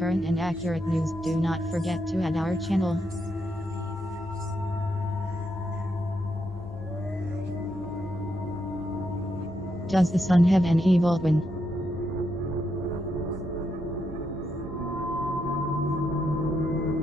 current and accurate news, do not forget to add our channel. Does the sun have an evil twin?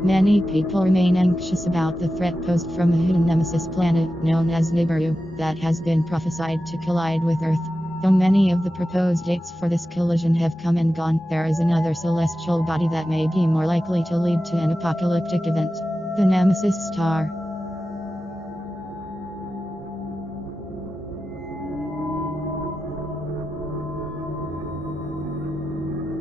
Many people remain anxious about the threat posed from a hidden nemesis planet known as Nibiru that has been prophesied to collide with Earth. Though many of the proposed dates for this collision have come and gone, there is another celestial body that may be more likely to lead to an apocalyptic event: the Nemesis Star.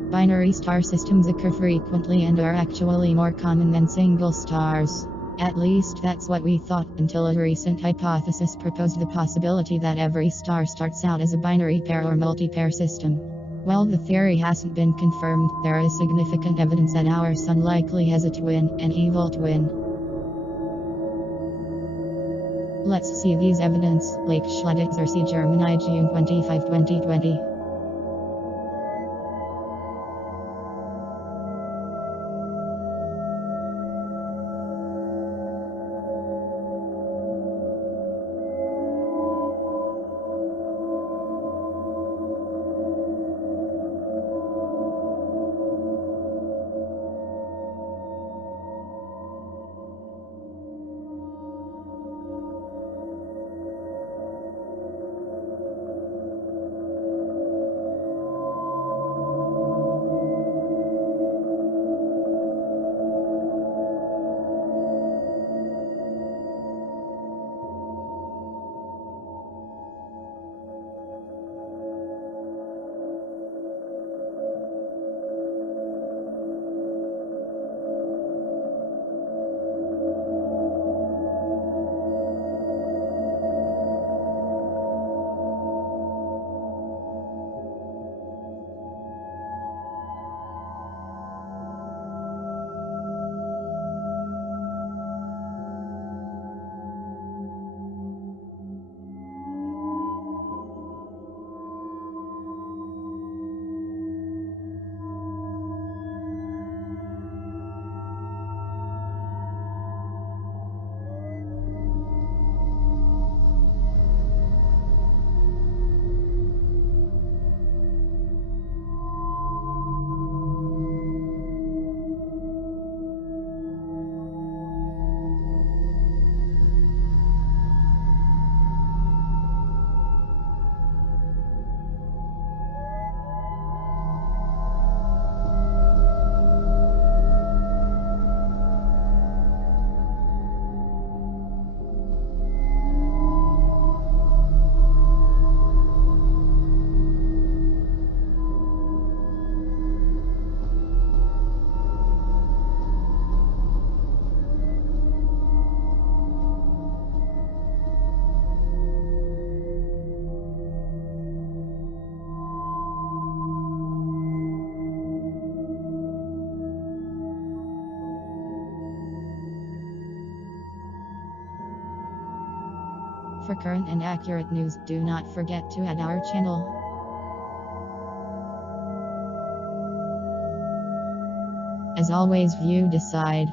Binary star systems occur frequently and are actually more common than single stars. At least that's what we thought, until a recent hypothesis proposed the possibility that every star starts out as a binary pair or multi-pair system. While the theory hasn't been confirmed, there is significant evidence that our sun likely has a twin, an evil twin. Let's see these evidence. Lake Schladitzer, See Germany, June 25, 2020. For current and accurate news, do not forget to add our channel. As always, you decide.